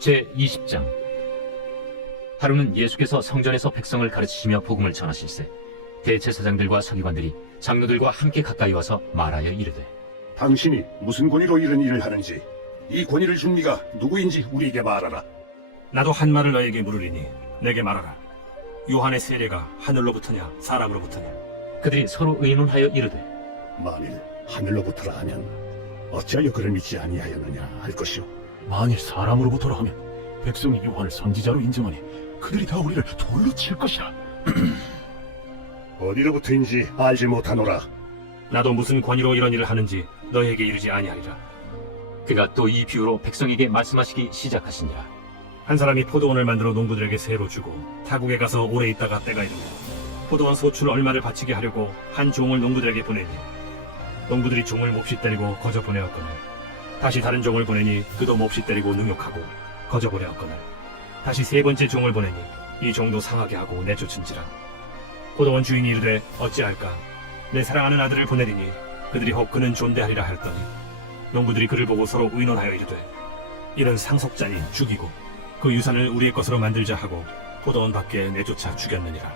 제20장. 하루는 예수께서 성전에서 백성을 가르치시며 복음을 전하실세 대제사장들과 서기관들이 장로들과 함께 가까이 와서 말하여 이르되, 당신이 무슨 권위로 이런 일을 하는지, 이 권위를 준 이가 누구인지 우리에게 말하라. 나도 한 말을 너에게 물으리니 내게 말하라. 요한의 세례가 하늘로부터냐 사람으로부터냐? 그들이 서로 의논하여 이르되, 만일 하늘로부터라 하면 어찌하여 그를 믿지 아니하였느냐 할 것이요, 만일 사람으로부터라 하면 백성이 요한을 선지자로 인정하니 그들이 다 우리를 돌로 칠 것이라. 어디로부터인지 알지 못하노라. 나도 무슨 권위로 이런 일을 하는지 너에게 이르지 아니하리라. 그가 또 이 비유로 백성에게 말씀하시기 시작하시니라. 한 사람이 포도원을 만들어 농부들에게 세로 주고 타국에 가서 오래 있다가 때가 이르면 포도원 소출 얼마를 바치게 하려고 한 종을 농부들에게 보내니, 농부들이 종을 몹시 때리고 거저 보내었거늘 다시 다른 종을 보내니 그도 몹시 때리고 능욕하고 거저 보내었거늘 다시 세 번째 종을 보내니 이 종도 상하게 하고 내쫓은지라. 포도원 주인이 이르되 어찌할까? 내 사랑하는 아들을 보내리니 그들이 혹 그는 존대하리라 하였더니, 농부들이 그를 보고 서로 의논하여 이르되, 이는 상속자니 죽이고 그 유산을 우리의 것으로 만들자 하고 포도원 밖에 내쫓아 죽였느니라.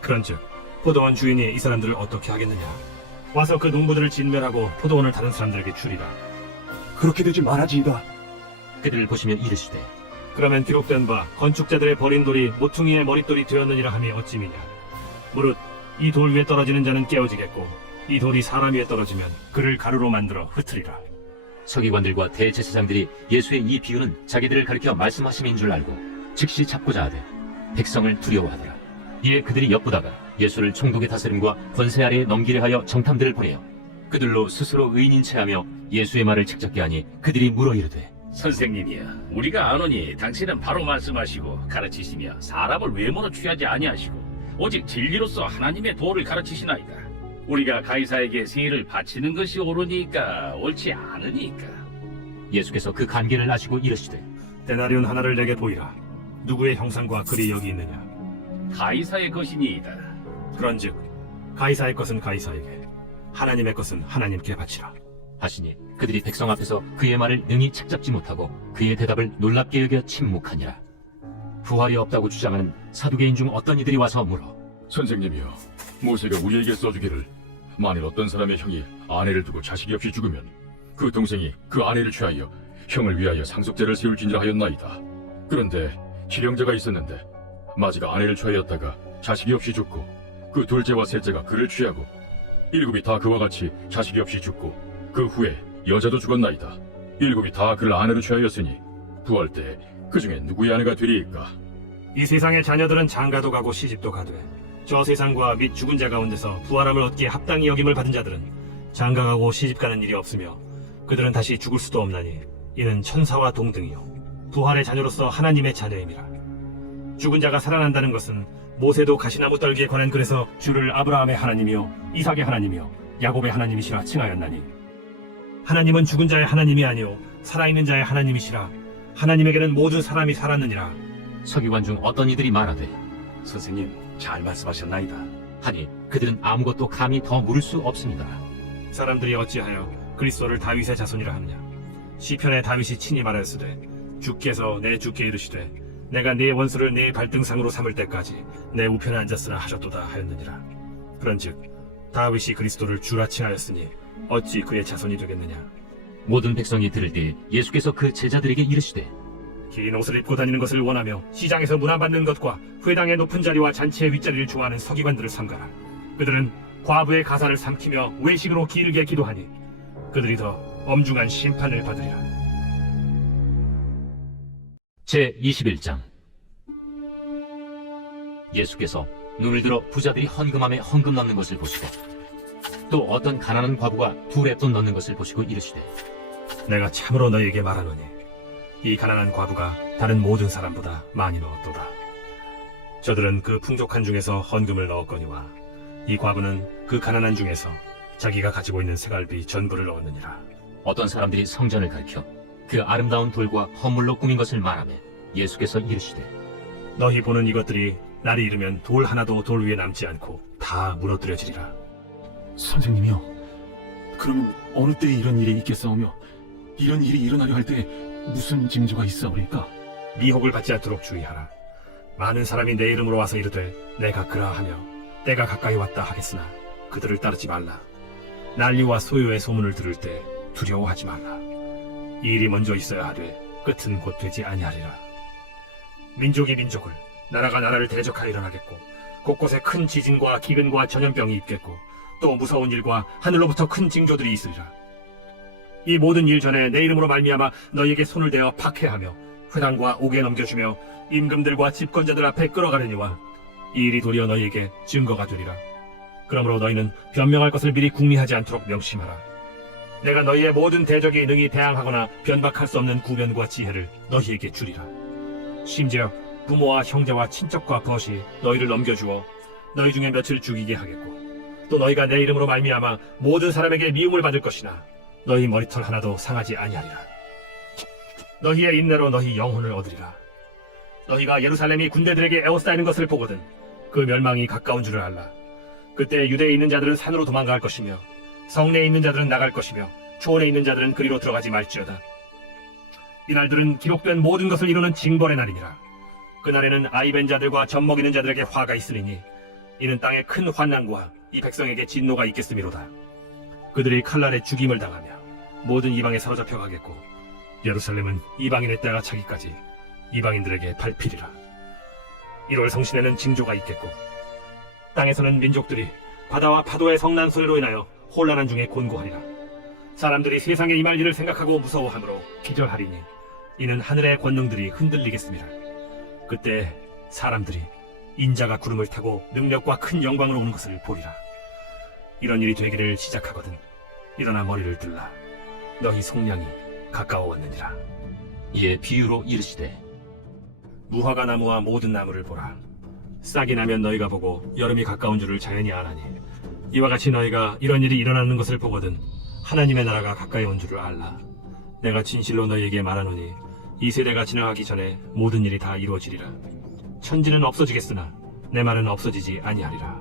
그런즉 포도원 주인이 이 사람들을 어떻게 하겠느냐? 와서 그 농부들을 진멸하고 포도원을 다른 사람들에게 주리라. 그렇게 되지 말아지이다. 그들을 보시며 이르시되, 그러면 기록된 바 건축자들의 버린 돌이 모퉁이의 머릿돌이 되었느니라 함이 어찌미냐? 무릇 이 돌 위에 떨어지는 자는 깨어지겠고 이 돌이 사람 위에 떨어지면 그를 가루로 만들어 흩으리라. 서기관들과 대제사장들이 예수의 이 비유는 자기들을 가리켜 말씀하심인 줄 알고 즉시 잡고자 하되 백성을 두려워하더라. 이에 그들이 엿보다가 예수를 총독의 다스림과 권세 아래에 넘기려 하여 정탐들을 보내어 그들로 스스로 의인인 체하며 예수의 말을 책잡게 하니, 그들이 물어 이르되, 선생님이여, 우리가 아노니 당신은 바로 말씀하시고 가르치시며 사람을 외모로 취하지 아니하시고 오직 진리로서 하나님의 도를 가르치시나이다. 우리가 가이사에게 세를 바치는 것이 옳으니까 옳지 않으니까. 예수께서 그 간계를 아시고 이르시되, 데나리온 하나를 내게 보이라. 누구의 형상과 글이 여기 있느냐? 가이사의 것이니이다. 그런즉 가이사의 것은 가이사에게, 하나님의 것은 하나님께 바치라. 하시니 그들이 백성 앞에서 그의 말을 능히 책잡지 못하고 그의 대답을 놀랍게 여겨 침묵하니라. 부활이 없다고 주장하는 사두개인 중 어떤 이들이 와서 물어, 선생님이여, 모세가 우리에게 써주기를 만일 어떤 사람의 형이 아내를 두고 자식이 없이 죽으면 그 동생이 그 아내를 취하여 형을 위하여 상속제를 세울지니라 하였나이다. 그런데 실형자가 있었는데 마지가 아내를 취하였다가 자식이 없이 죽고 그 둘째와 셋째가 그를 취하고 일곱이 다 그와 같이 자식이 없이 죽고 그 후에 여자도 죽었나이다. 일곱이 다 그를 아내로 취하였으니 부활 때 그 중에 누구의 아내가 되리이까? 이 세상의 자녀들은 장가도 가고 시집도 가되, 저 세상과 및 죽은 자 가운데서 부활함을 얻기에 합당히 여김을 받은 자들은 장가가고 시집가는 일이 없으며 그들은 다시 죽을 수도 없나니, 이는 천사와 동등이요 부활의 자녀로서 하나님의 자녀임이라. 죽은 자가 살아난다는 것은 모세도 가시나무 떨기에 관한 글에서 주를 아브라함의 하나님이요 이삭의 하나님이요 야곱의 하나님이시라 칭하였나니, 하나님은 죽은 자의 하나님이 아니요 살아있는 자의 하나님이시라. 하나님에게는 모든 사람이 살았느니라. 서기관 중 어떤 이들이 말하되, 선생님, 잘 말씀하셨나이다. 하니 그들은 아무것도 감히 더 물을 수 없습니다. 사람들이 어찌하여 그리스도를 다윗의 자손이라 하느냐? 시편에 다윗이 친히 말하였으되, 주께서 내 주께 이르시되 내가 네 원수를 네 발등상으로 삼을 때까지 내 우편에 앉았으라 하셨도다 하였느니라. 그런즉 다윗이 그리스도를 주라 칭하였으니 어찌 그의 자손이 되겠느냐? 모든 백성이 들을 때 예수께서 그 제자들에게 이르시되, 긴 옷을 입고 다니는 것을 원하며 시장에서 문안받는 것과 회당의 높은 자리와 잔치의 윗자리를 좋아하는 서기관들을 삼가라. 그들은 과부의 가사를 삼키며 외식으로 길게 기도하니 그들이 더 엄중한 심판을 받으리라. 제21장. 예수께서 눈을 들어 부자들이 헌금함에 헌금 넣는 것을 보시고 또 어떤 가난한 과부가 두 렙돈 넣는 것을 보시고 이르시되, 내가 참으로 너희에게 말하노니 이 가난한 과부가 다른 모든 사람보다 많이 넣었도다. 저들은 그 풍족한 중에서 헌금을 넣었거니와 이 과부는 그 가난한 중에서 자기가 가지고 있는 세갈비 전부를 넣었느니라. 어떤 사람들이 성전을 가리켜 그 아름다운 돌과 헌물로 꾸민 것을 말하며 예수께서 이르시되, 너희 보는 이것들이 날이 이르면 돌 하나도 돌 위에 남지 않고 다 무너뜨려지리라. 선생님이여, 그러면 어느 때에 이런 일이 있겠사오며 이런 일이 일어나려 할 때 무슨 징조가 있사오리까? 미혹을 받지 않도록 주의하라. 많은 사람이 내 이름으로 와서 이르되 내가 그라하며 때가 가까이 왔다 하겠으나 그들을 따르지 말라. 난리와 소요의 소문을 들을 때 두려워하지 말라. 이 일이 먼저 있어야 하되 끝은 곧 되지 아니하리라. 민족이 민족을, 나라가 나라를 대적하여 일어나겠고 곳곳에 큰 지진과 기근과 전염병이 있겠고 또 무서운 일과 하늘로부터 큰 징조들이 있으리라. 이 모든 일 전에 내 이름으로 말미암아 너희에게 손을 대어 박해하며 회당과 옥에 넘겨주며 임금들과 집권자들 앞에 끌어가려니와 이 일이 도리어 너희에게 증거가 되리라. 그러므로 너희는 변명할 것을 미리 궁리하지 않도록 명심하라. 내가 너희의 모든 대적이 능히 대항하거나 변박할 수 없는 구변과 지혜를 너희에게 주리라. 심지어 부모와 형제와 친척과 벗이 너희를 넘겨주어 너희 중에 며칠 죽이게 하겠고 또 너희가 내 이름으로 말미암아 모든 사람에게 미움을 받을 것이나 너희 머리털 하나도 상하지 아니하리라. 너희의 인내로 너희 영혼을 얻으리라. 너희가 예루살렘이 군대들에게 에워싸이는 것을 보거든 그 멸망이 가까운 줄을 알라. 그때 유대에 있는 자들은 산으로 도망갈 것이며 성내에 있는 자들은 나갈 것이며 초원에 있는 자들은 그리로 들어가지 말지어다. 이날들은 기록된 모든 것을 이루는 징벌의 날이니라. 그날에는 아이벤 자들과 젖먹이는 자들에게 화가 있으리니 이는 땅에 큰 환난과 이 백성에게 진노가 있겠음이로다. 그들이 칼날에 죽임을 당하며 모든 이방에 사로잡혀 가겠고 예루살렘은 이방인의 때가 차기까지 이방인들에게 밟히리라. 1월 성신에는 징조가 있겠고 땅에서는 민족들이 바다와 파도의 성난 소리로 인하여 혼란한 중에 곤고하리라. 사람들이 세상에 임할 일을 생각하고 무서워하므로 기절하리니 이는 하늘의 권능들이 흔들리겠습니다. 그때 사람들이 인자가 구름을 타고 능력과 큰 영광으로 오는 것을 보리라. 이런 일이 되기를 시작하거든 일어나 머리를 들라. 너희 속량이 가까워 왔느니라. 이에 비유로 이르시되 무화과 나무와 모든 나무를 보라. 싹이 나면 너희가 보고 여름이 가까운 줄을 자연히 아나니 이와 같이 너희가 이런 일이 일어나는 것을 보거든 하나님의 나라가 가까이 온 줄을 알라. 내가 진실로 너희에게 말하노니 이 세대가 지나가기 전에 모든 일이 다 이루어지리라. 천지는 없어지겠으나 내 말은 없어지지 아니하리라.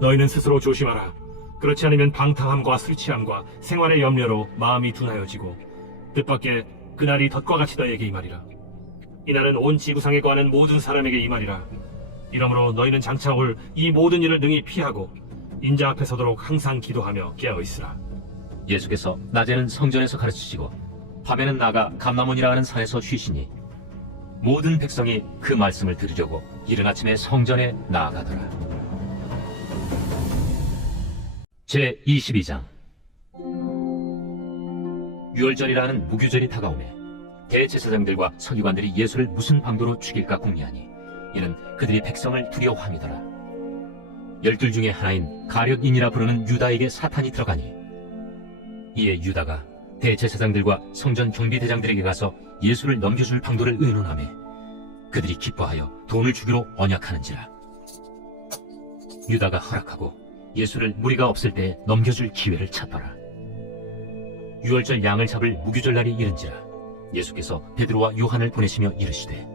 너희는 스스로 조심하라. 그렇지 않으면 방탕함과 술 취함과 생활의 염려로 마음이 둔하여지고 뜻밖의 그날이 덫과 같이 너희에게 임하리라. 이날은 온 지구상에 거하는 모든 사람에게 임하리라. 이러므로 너희는 장차 올 이 모든 일을 능히 피하고 인자 앞에 서도록 항상 기도하며 깨어 있으라. 예수께서 낮에는 성전에서 가르치시고 밤에는 나가 감람원이라 하는 산에서 쉬시니 모든 백성이 그 말씀을 들으려고 이른 아침에 성전에 나아가더라. 제22장 유월절이라는 무교절이 다가오매 대제사장들과 서기관들이 예수를 무슨 방도로 죽일까 궁리하니 이는 그들이 백성을 두려워함이더라. 12 중에 하나인 가룟인이라 부르는 유다에게 사탄이 들어가니 이에 유다가 대제사장들과 성전 경비대장들에게 가서 예수를 넘겨줄 방도를 의논하며 그들이 기뻐하여 돈을 주기로 언약하는지라. 유다가 허락하고 예수를 무리가 없을 때 넘겨줄 기회를 찾더라. 유월절 양을 잡을 무교절날이 이른지라. 예수께서 베드로와 요한을 보내시며 이르시되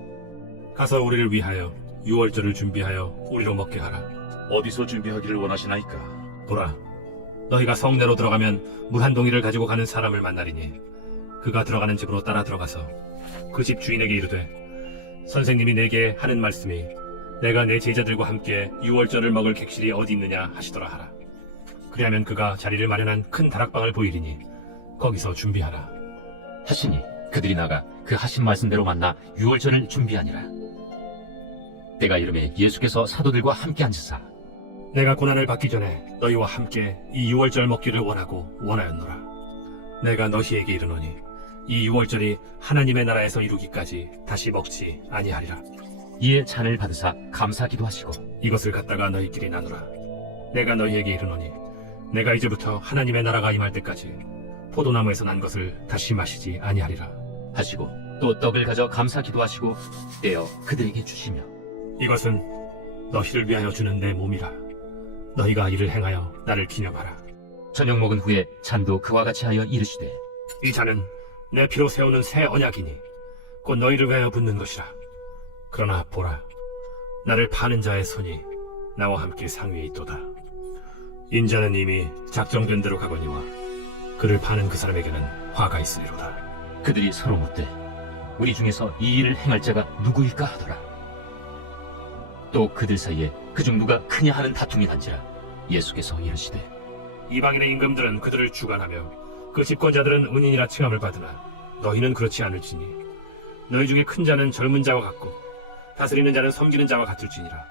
가서 우리를 위하여 유월절을 준비하여 우리로 먹게 하라. 어디서 준비하기를 원하시나이까? 보라, 너희가 성내로 들어가면 물 한 동이를 가지고 가는 사람을 만나리니 그가 들어가는 집으로 따라 들어가서 그 집 주인에게 이르되 선생님이 내게 하는 말씀이 내가 내 제자들과 함께 유월절을 먹을 객실이 어디 있느냐 하시더라 하라. 그리하면 그가 자리를 마련한 큰 다락방을 보이리니 거기서 준비하라 하시니 그들이 나가 그 하신 말씀대로 만나 유월절을 준비하니라. 때가 이르매 예수께서 사도들과 함께 앉으사 내가 고난을 받기 전에 너희와 함께 이 유월절 먹기를 원하였노라. 내가 너희에게 이르노니 이 유월절이 하나님의 나라에서 이루기까지 다시 먹지 아니하리라. 이에 잔을 받으사 감사 기도하시고 이것을 갖다가 너희끼리 나누라. 내가 너희에게 이르노니 내가 이제부터 하나님의 나라가 임할 때까지 포도나무에서 난 것을 다시 마시지 아니하리라 하시고 또 떡을 가져 감사 기도하시고 떼어 그들에게 주시며 이것은 너희를 위하여 주는 내 몸이라. 너희가 이를 행하여 나를 기념하라. 저녁 먹은 후에 잔도 그와 같이 하여 이르시되 이 잔은 내 피로 세우는 새 언약이니 곧 너희를 위하여 붓는 것이라. 그러나 보라, 나를 파는 자의 손이 나와 함께 상위에 있도다. 인자는 이미 작정된 대로 가거니와 그를 파는 그 사람에게는 화가 있으리로다. 그들이 서로 묻되 우리 중에서 이 일을 행할 자가 누구일까 하더라. 또 그들 사이에 그중 누가 크냐 하는 다툼이 난지라 예수께서 이르시되 이방인의 임금들은 그들을 주관하며 그 집권자들은 은인이라 칭함을 받으나 너희는 그렇지 않을지니 너희 중에 큰 자는 젊은 자와 같고 다스리는 자는 섬기는 자와 같을지니라.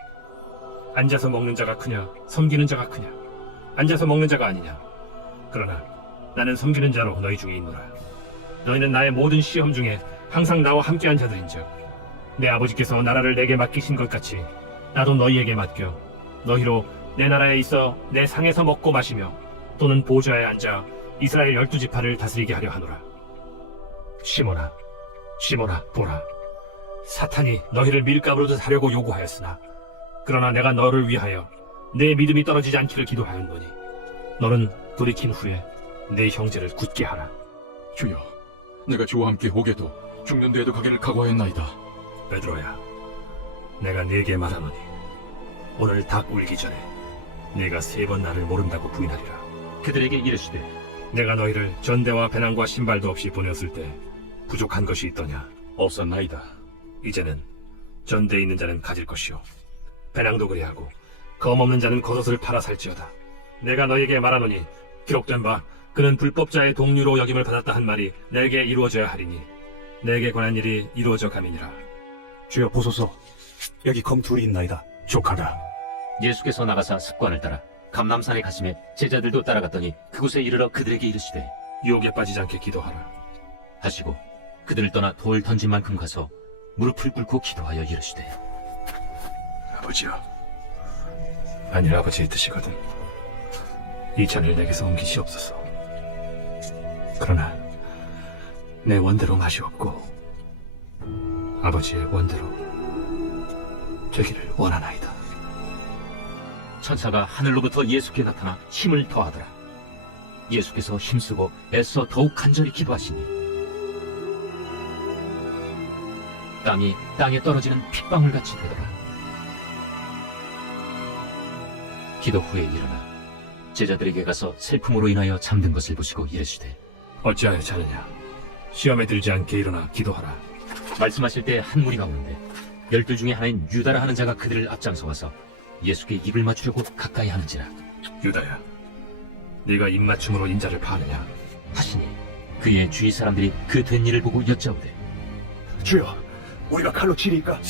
앉아서 먹는 자가 크냐 섬기는 자가 크냐? 앉아서 먹는 자가 아니냐? 그러나 나는 섬기는 자로 너희 중에 있노라. 너희는 나의 모든 시험 중에 항상 나와 함께한 자들인즉 내 아버지께서 나라를 내게 맡기신 것 같이 나도 너희에게 맡겨 너희로 내 나라에 있어 내 상에서 먹고 마시며 또는 보좌에 앉아 이스라엘 12지파를 다스리게 하려 하노라. 시몬아, 시몬아, 보라. 사탄이 너희를 밀가루로 하려고 요구하였으나 그러나 내가 너를 위하여 내 믿음이 떨어지지 않기를 기도하였노니 너는 돌이킨 후에 내 형제를 굳게 하라. 주여, 내가 주와 함께 오게도 죽는 데에도 가기를 각오하였나이다. 베드로야, 내가 네게 말하노니 오늘 닭 울기 전에 네가 3번 나를 모른다고 부인하리라. 그들에게 이르시되 내가 너희를 전대와 배낭과 신발도 없이 보내었을 때 부족한 것이 있더냐? 없었나이다. 이제는 전대에 있는 자는 가질 것이요 배낭도 그리하고 검 없는 자는 겉옷을 팔아 살지어다. 내가 너희에게 말하노니 기록된 바 그는 불법자의 동류로 여김을 받았다 한 말이 내게 이루어져야 하리니 내게 관한 일이 이루어져 가민이라. 주여 보소서, 여기 검 둘이 있나이다. 족하다. 예수께서 나가사 습관을 따라 감람산에 가심에 제자들도 따라갔더니 그곳에 이르러 그들에게 이르시되 유혹에 빠지지 않게 기도하라. 하시고 그들을 떠나 돌 던진 만큼 가서 무릎을 꿇고 기도하여 이르시되 아버지여, 만일 아버지의 뜻이거든 이 잔을 내게서 옮기시옵소서. 그러나 내 원대로 마시옵고 아버지의 원대로 되기를 원하나이다. 천사가 하늘로부터 예수께 나타나 힘을 더하더라. 예수께서 힘쓰고 애써 더욱 간절히 기도하시니 땅이 땅에 떨어지는 핏방울같이 되더라. 기도 후에 일어나 제자들에게 가서 슬픔으로 인하여 잠든 것을 보시고 이르시되 어찌하여 자느냐? 시험에 들지 않게 일어나 기도하라. 말씀하실 때 한 무리가 오는데 12 중에 하나인 유다라 하는 자가 그들을 앞장서 와서 예수께 입을 맞추려고 가까이 하는지라 유다야, 네가 입맞춤으로 인자를 파느냐? 하시니 그의 주위 사람들이 그 된 일을 보고 여짜오되 주여, 우리가 칼로 치리까?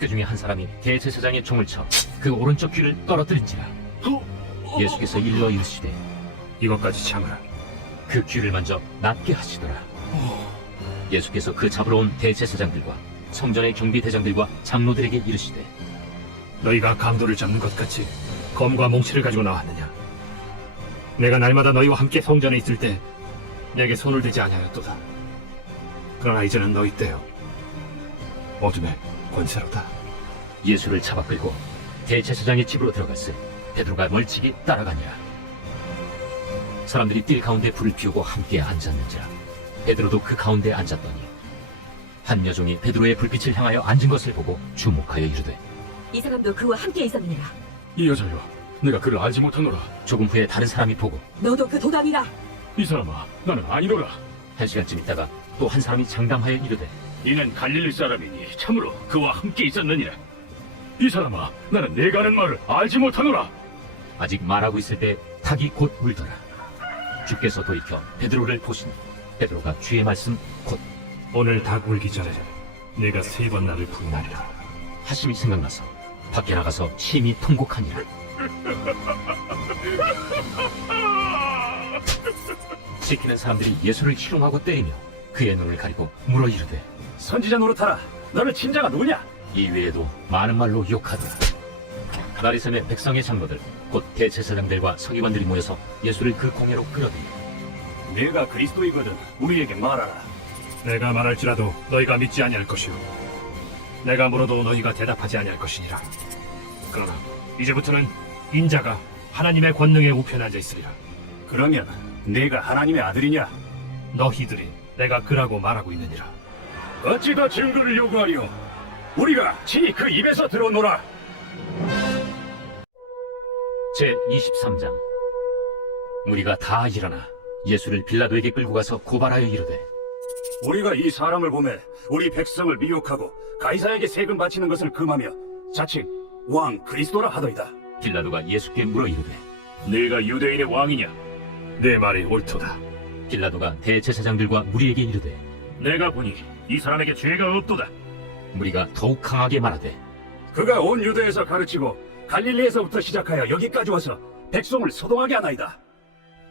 그 중에 한 사람이 대제사장의 총을 쳐 그 오른쪽 귀를 떨어뜨린지라 예수께서 일러 이르시되 이것까지 참으라. 그 귀를 만져 낫게 하시더라. 예수께서 그 잡으러 온 대제사장들과 성전의 경비대장들과 장로들에게 이르시되 너희가 강도를 잡는 것 같이 검과 몽치를 가지고 나왔느냐? 내가 날마다 너희와 함께 성전에 있을 때 내게 손을 대지 아니하였도다. 그러나 이제는 너희 때요 어둠의 권세로다. 예수를 잡아 끌고 대제사장의 집으로 들어갔을 베드로가 멀찍이 따라가니라. 사람들이 뜰 가운데 불을 피우고 함께 앉았는지라 베드로도 그 가운데 앉았더니 한 여종이 베드로의 불빛을 향하여 앉은 것을 보고 주목하여 이르되 이 사람도 그와 함께 있었느니라. 이 여자여, 내가 그를 알지 못하노라. 조금 후에 다른 사람이 보고 너도 그 도답이라. 이 사람아, 나는 아니노라. 1시간쯤 있다가 또 한 사람이 장담하여 이르되 이는 갈릴리 사람이니 참으로 그와 함께 있었느니라. 이 사람아, 나는 내가 하는 말을 알지 못하노라. 아직 말하고 있을 때 닭이 곧 울더라. 주께서 돌이켜 베드로를 보시니 베드로가 주의 말씀 곧 오늘 닭 울기 전에 네가 3번 나를 부인하리라. 하심이 생각나서 밖에 나가서 심히 통곡하니라. 지키는 사람들이 예수를 희롱하고 때리며 그의 눈을 가리고 물어 이르되 선지자 노릇하라. 너는 친자가 누구냐? 이 외에도 많은 말로 욕하더라. 나리샘의 백성의 장로들 곧 대제사장들과 서기관들이 모여서 예수를 그 공회로 끌어들여 내가 그리스도이거든 우리에게 말하라. 내가 말할지라도 너희가 믿지 아니할 것이요 내가 물어도 너희가 대답하지 아니할 것이니라. 그러나 이제부터는 인자가 하나님의 권능의 우편에 앉아 있으리라. 그러면 내가 하나님의 아들이냐? 너희들이 내가 그라고 말하고 있느니라. 어찌 더 증거를 요구하리요? 우리가 친히 그 입에서 들어노라. 제23장 무리가 다 일어나 예수를 빌라도에게 끌고 가서 고발하여 이르되 우리가 이 사람을 보매 우리 백성을 미혹하고 가이사에게 세금 바치는 것을 금하며 자칭 왕 그리스도라 하더이다. 빌라도가 예수께 물어 이르되 네가 유대인의 왕이냐? 내 말이 옳도다. 빌라도가 대제사장들과 무리에게 이르되 내가 보니 이 사람에게 죄가 없도다. 무리가 더욱 강하게 말하되 그가 온 유대에서 가르치고 갈릴리에서부터 시작하여 여기까지 와서 백성을 소동하게 하나이다.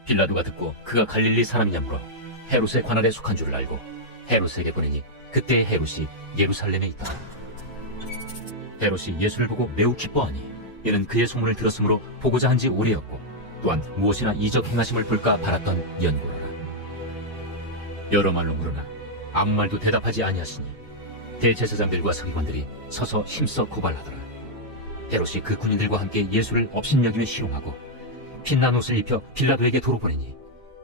빌라도가 듣고 그가 갈릴리 사람이냐 물어 헤롯의 관할에 속한 줄을 알고 헤롯에게 보내니 그때 헤롯이 예루살렘에 있다. 헤롯이 예수를 보고 매우 기뻐하니 이는 그의 소문을 들었으므로 보고자 한 지 오래였고 또한 무엇이나 이적 행하심을 볼까 바랐던 연고로라. 여러 말로 물으나 아무 말도 대답하지 아니하시니 대제사장들과 서기관들이 서서 힘써 고발하더라. 헤롯이 그 군인들과 함께 예수를 업신여기며 희롱하고 빛난 옷을 입혀 빌라도에게 도로 보내니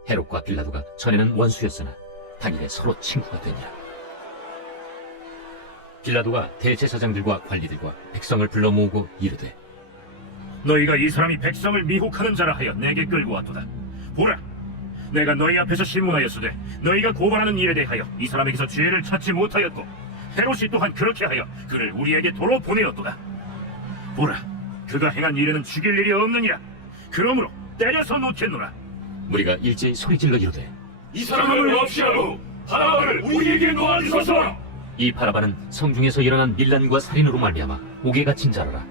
헤롯과 빌라도가 전에는 원수였으나 당일에 서로 친구가 되니라. 빌라도가 대제사장들과 관리들과 백성을 불러 모으고 이르되 너희가 이 사람이 백성을 미혹하는 자라 하여 내게 끌고 왔도다. 보라, 내가 너희 앞에서 신문하였으되 너희가 고발하는 일에 대하여 이 사람에게서 죄를 찾지 못하였고 헤롯이 또한 그렇게 하여 그를 우리에게 도로 보내었도다. 보라, 그가 행한 일에는 죽일 일이 없느니라. 그러므로 때려서 놓겠노라. 무리가 일제히 소리질러 이르되 이 사람을 없이 하고 바라바를 우리에게 놓아주소서. 이 바라바는 성중에서 일어난 밀란과 살인으로 말미암아 옥에 갇힌 자라라.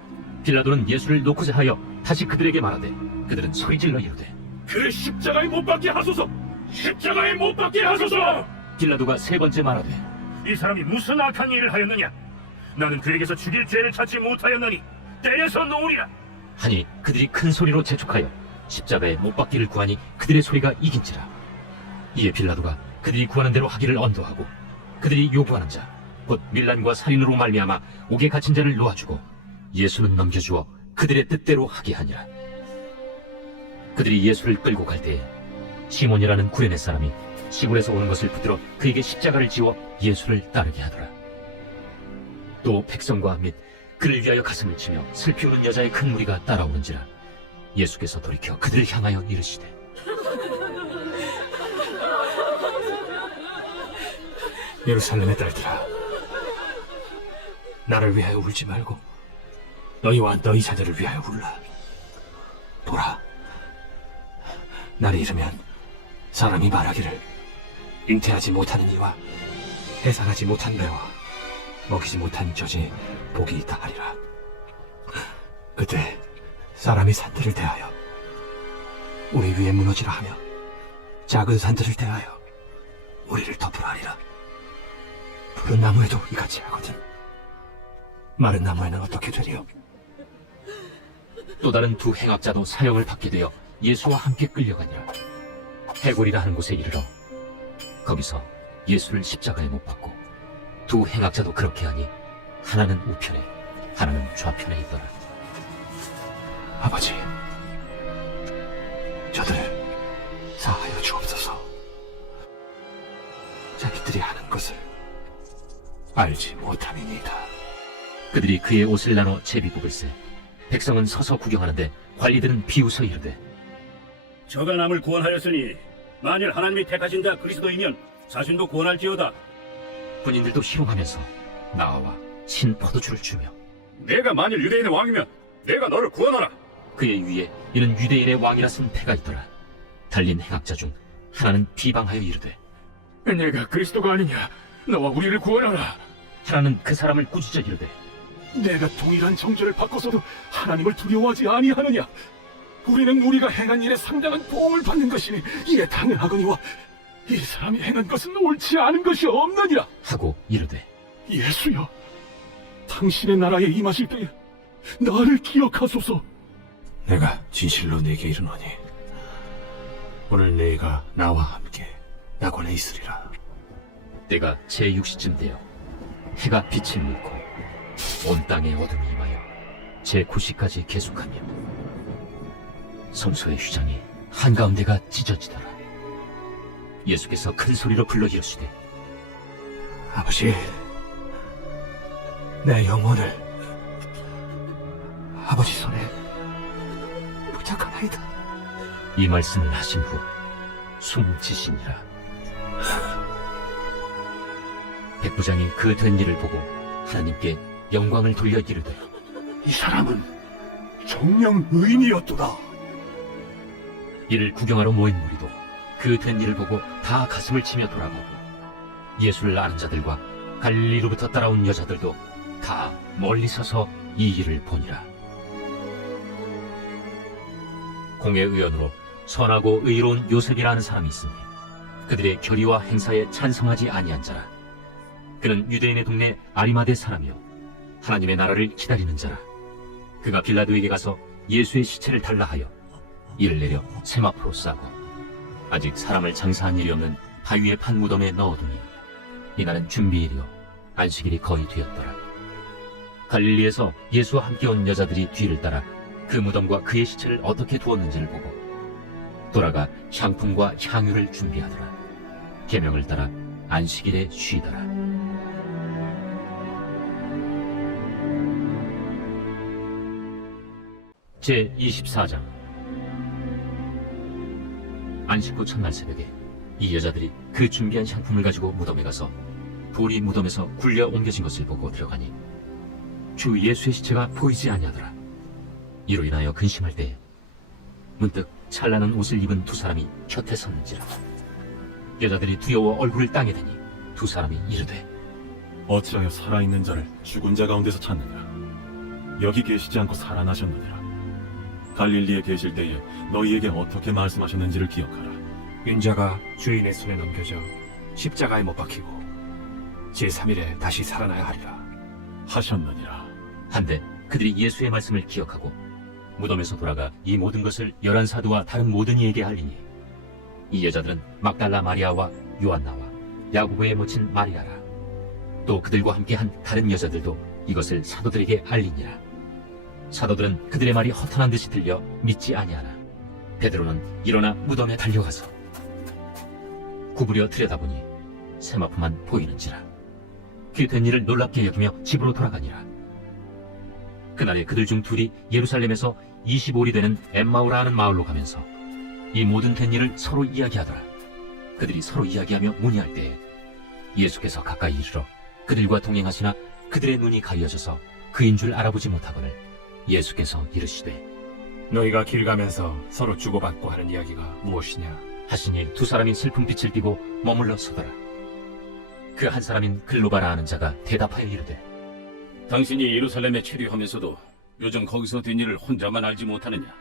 빌라도는 예수를 놓고자 하여 다시 그들에게 말하되 그들은 소리질러 이르되 그를 십자가에 못 박게 하소서. 십자가에 못 박게 하소서. 빌라도가 세 번째 말하되 이 사람이 무슨 악한 일을 하였느냐? 나는 그에게서 죽일 죄를 찾지 못하였나니 때려서 놓으리라. 하니 그들이 큰 소리로 재촉하여 십자가에 못 박기를 구하니 그들의 소리가 이긴지라. 이에 빌라도가 그들이 구하는 대로 하기를 언도하고 그들이 요구하는 자 곧 밀란과 살인으로 말미암아 옥에 갇힌 자를 놓아주고 예수는 넘겨주어 그들의 뜻대로 하게 하니라. 그들이 예수를 끌고 갈 때에 시몬이라는 구레네 사람이 시골에서 오는 것을 붙들어 그에게 십자가를 지워 예수를 따르게 하더라. 또 백성과 및 그를 위하여 가슴을 치며 슬피 우는 여자의 큰 무리가 따라오는지라. 예수께서 돌이켜 그들을 향하여 이르시되 예루살렘의 딸들아, 나를 위하여 울지 말고 너희와 너희 자녀를 위하여 울라. 보라, 날이 이르면 사람이 말하기를 잉태하지 못하는 이와 해산하지 못한 배와 먹이지 못한 젖에 복이 있다 하리라. 그때 사람이 산들을 대하여 우리 위에 무너지라 하며 작은 산들을 대하여 우리를 덮으라 하리라. 푸른 나무에도 이같이 하거든 마른 나무에는 어떻게 되리요? 또 다른 두 행악자도 사형을 받게 되어 예수와 함께 끌려가니라. 해골이라 하는 곳에 이르러 거기서 예수를 십자가에 못 박고 두 행악자도 그렇게 하니 하나는 우편에 하나는 좌편에 있더라. 아버지, 저들을 사하여 주옵소서. 자기들이 하는 것을 알지 못함이니이다. 그들이 그의 옷을 나눠 제비 뽑을세. 백성은 서서 구경하는데 관리들은 비웃어 이르되 저가 남을 구원하였으니 만일 하나님이 택하신 자 그리스도이면 자신도 구원할지어다. 군인들도 희롱하면서 나와 신 포도주를 주며 내가 만일 유대인의 왕이면 내가 너를 구원하라. 그의 위에 이는 유대인의 왕이라 쓴 패가 있더라. 달린 행악자 중 하나는 비방하여 이르되 내가 그리스도가 아니냐? 너와 우리를 구원하라. 하나는 그 사람을 꾸짖어 이르되 내가 동일한 정죄를 받고서도 하나님을 두려워하지 아니하느냐? 우리는 우리가 행한 일에 상당한 보응을 받는 것이니 이에 당연하거니와 이 사람이 행한 것은 옳지 않은 것이 없느니라. 하고 이르되 예수여, 당신의 나라에 임하실 때에 나를 기억하소서. 내가 진실로 네게 이르노니 오늘 네가 나와 함께 낙원에 있으리라. 때가 제6시쯤 되어 해가 빛을 잃고 온 땅에 어둠이 임하여 제9시까지 계속하며 성소의 휘장이 한가운데가 찢어지더라. 예수께서 큰 소리로 불러 이르시되 아버지, 내 영혼을 아버지 손에 부탁하나이다. 이 말씀을 하신 후 숨지시니라. 백부장이 그 된 일을 보고 하나님께 영광을 돌려 이르되 이 사람은 정령 의인이었도다. 이를 구경하러 모인 무리도 그 된 일을 보고 다 가슴을 치며 돌아가고 예수를 아는 자들과 갈릴리로부터 따라온 여자들도 다 멀리 서서 이 일을 보니라. 공의 의원으로 선하고 의로운 요셉이라는 사람이 있으니 그들의 결의와 행사에 찬성하지 아니한 자라. 그는 유대인의 동네 아리마대 사람이요 하나님의 나라를 기다리는 자라. 그가 빌라도에게 가서 예수의 시체를 달라 하여 이를 내려 세마포로 싸고 아직 사람을 장사한 일이 없는 바위에 판 무덤에 넣어두니 이날은 준비일이요 안식일이 거의 되었더라. 갈릴리에서 예수와 함께 온 여자들이 뒤를 따라 그 무덤과 그의 시체를 어떻게 두었는지를 보고 돌아가 향품과 향유를 준비하더라. 계명을 따라 안식일에 쉬더라. 제24장. 안식 후 첫날 새벽에 이 여자들이 그 준비한 향품을 가지고 무덤에 가서 돌이 무덤에서 굴려 옮겨진 것을 보고 들어가니 주 예수의 시체가 보이지 아니하더라. 이로 인하여 근심할 때에 문득 찬란한 옷을 입은 두 사람이 곁에 섰는지라. 여자들이 두려워 얼굴을 땅에 대니 두 사람이 이르되 어찌하여 살아있는 자를 죽은 자 가운데서 찾느냐? 여기 계시지 않고 살아나셨느니라. 갈릴리에 계실 때에 너희에게 어떻게 말씀하셨는지를 기억하라. 윤자가 주인의 손에 넘겨져 십자가에 못 박히고 제3일에 다시 살아나야 하리라 하셨느니라. 한데 그들이 예수의 말씀을 기억하고 무덤에서 돌아가 이 모든 것을 11사도와 다른 모든 이에게 알리니 이 여자들은 막달라 마리아와 요한나와 야고보의 모친 마리아라. 또 그들과 함께한 다른 여자들도 이것을 사도들에게 알리니라. 사도들은 그들의 말이 허탄한 듯이 들려 믿지 아니하나 베드로는 일어나 무덤에 달려가서 구부려 들여다보니 세마포만 보이는지라. 그 된 일을 놀랍게 여기며 집으로 돌아가니라. 그날에 그들 중 둘이 예루살렘에서 25리 되는 엠마오라 하는 마을로 가면서 이 모든 된 일을 서로 이야기하더라. 그들이 서로 이야기하며 문의할 때에 예수께서 가까이 이르러 그들과 동행하시나 그들의 눈이 가려져서 그인 줄 알아보지 못하거늘 예수께서 이르시되 너희가 길 가면서 서로 주고받고 하는 이야기가 무엇이냐? 하시니 두 사람이 슬픈 빛을 띠고 머물러 서더라. 그 한 사람인 글로바라 하는 자가 대답하여 이르되 당신이 예루살렘에 체류하면서도 요즘 거기서 된 일을 혼자만 알지 못하느냐?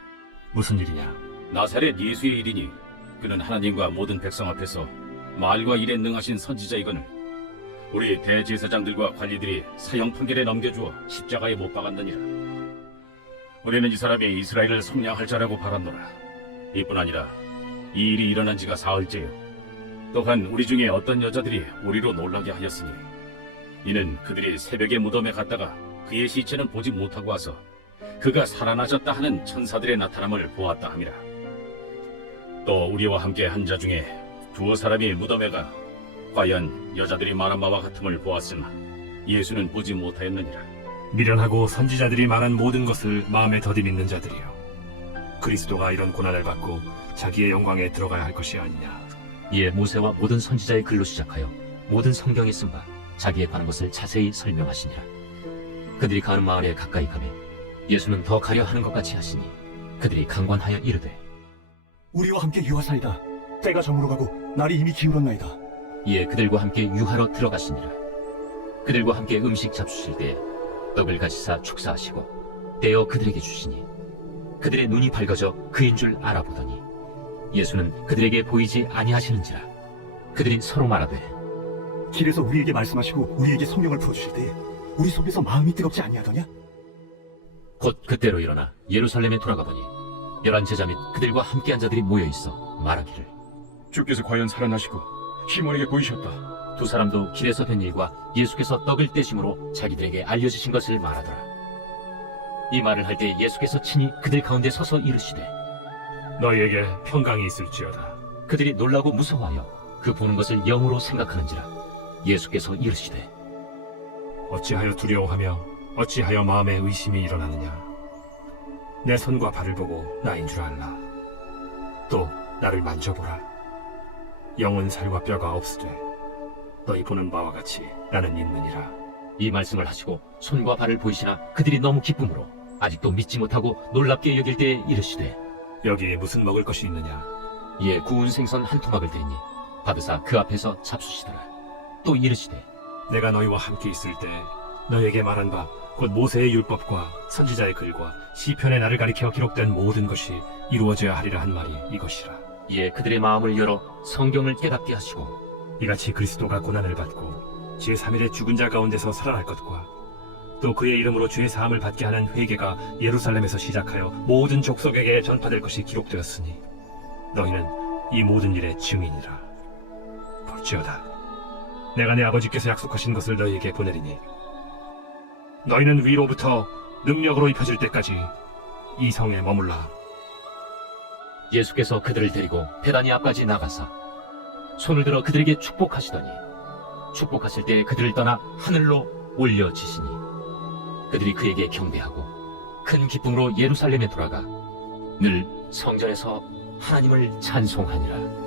무슨 일이냐? 나사렛 예수의 일이니 그는 하나님과 모든 백성 앞에서 말과 일에 능하신 선지자이거늘 우리 대제사장들과 관리들이 사형 판결에 넘겨주어 십자가에 못 박았느니라. 우리는 이 사람이 이스라엘을 성량할 자라고 바랐노라. 이뿐 아니라 이 일이 일어난 지가 사흘째요. 또한 우리 중에 어떤 여자들이 우리로 놀라게 하였으니 이는 그들이 새벽에 무덤에 갔다가 그의 시체는 보지 못하고 와서 그가 살아나셨다 하는 천사들의 나타남을 보았다 함이라. 또 우리와 함께 한 자 중에 두어 사람이 무덤에 가 과연 여자들이 말한 바와 같음을 보았으나 예수는 보지 못하였느니라. 미련하고 선지자들이 말한 모든 것을 마음에 더디 믿는 자들이요 그리스도가 이런 고난을 받고 자기의 영광에 들어가야 할 것이 아니냐. 이에 모세와 모든 선지자의 글로 시작하여 모든 성경에 쓴 바 자기에 관한 것을 자세히 설명하시니라. 그들이 가는 마을에 가까이 가매 예수는 더 가려 하는 것 같이 하시니 그들이 강권하여 이르되 우리와 함께 유하사이다. 때가 저물어 가고 날이 이미 기울었나이다. 이에 그들과 함께 유하러 들어가시니라. 그들과 함께 음식 잡수실 때에 떡을 가지사 축사하시고 떼어 그들에게 주시니 그들의 눈이 밝아져 그인 줄 알아보더니 예수는 그들에게 보이지 아니하시는지라. 그들이 서로 말하되 길에서 우리에게 말씀하시고 우리에게 성령을 풀어주실 때 우리 속에서 마음이 뜨겁지 아니하더냐? 곧 그때로 일어나 예루살렘에 돌아가 보니 11 제자 및 그들과 함께한 자들이 모여있어 말하기를 주께서 과연 살아나시고 시몬에게 보이셨다. 두 사람도 길에서 된 일과 예수께서 떡을 떼심으로 자기들에게 알려주신 것을 말하더라. 이 말을 할 때 예수께서 친히 그들 가운데 서서 이르시되 너희에게 평강이 있을지어다. 그들이 놀라고 무서워하여 그 보는 것을 영으로 생각하는지라. 예수께서 이르시되 어찌하여 두려워하며 어찌하여 마음에 의심이 일어나느냐. 내 손과 발을 보고 나인 줄 알라. 또 나를 만져보라. 영은 살과 뼈가 없으되 너희 보는 바와 같이 나는 있느니라. 이 말씀을 하시고 손과 발을 보이시나 그들이 너무 기쁨으로 아직도 믿지 못하고 놀랍게 여길 때에 이르시되 여기에 무슨 먹을 것이 있느냐? 이에 구운 생선 한 토막을 대니 받으사 그 앞에서 잡수시더라. 또 이르시되 내가 너희와 함께 있을 때 너희에게 말한 바 곧 모세의 율법과 선지자의 글과 시편의 나를 가리켜 기록된 모든 것이 이루어져야 하리라 한 말이 이것이라. 이에 그들의 마음을 열어 성경을 깨닫게 하시고 이같이 그리스도가 고난을 받고 제3일에 죽은 자 가운데서 살아날 것과 또 그의 이름으로 죄 사함을 받게 하는 회개가 예루살렘에서 시작하여 모든 족속에게 전파될 것이 기록되었으니 너희는 이 모든 일의 증인이라. 볼지어다, 내가 내 아버지께서 약속하신 것을 너희에게 보내리니 너희는 위로부터 능력으로 입혀질 때까지 이 성에 머물라. 예수께서 그들을 데리고 베다니 앞까지 나가사 손을 들어 그들에게 축복하시더니 축복하실 때 그들을 떠나 하늘로 올려지시니 그들이 그에게 경배하고 큰 기쁨으로 예루살렘에 돌아가 늘 성전에서 하나님을 찬송하니라.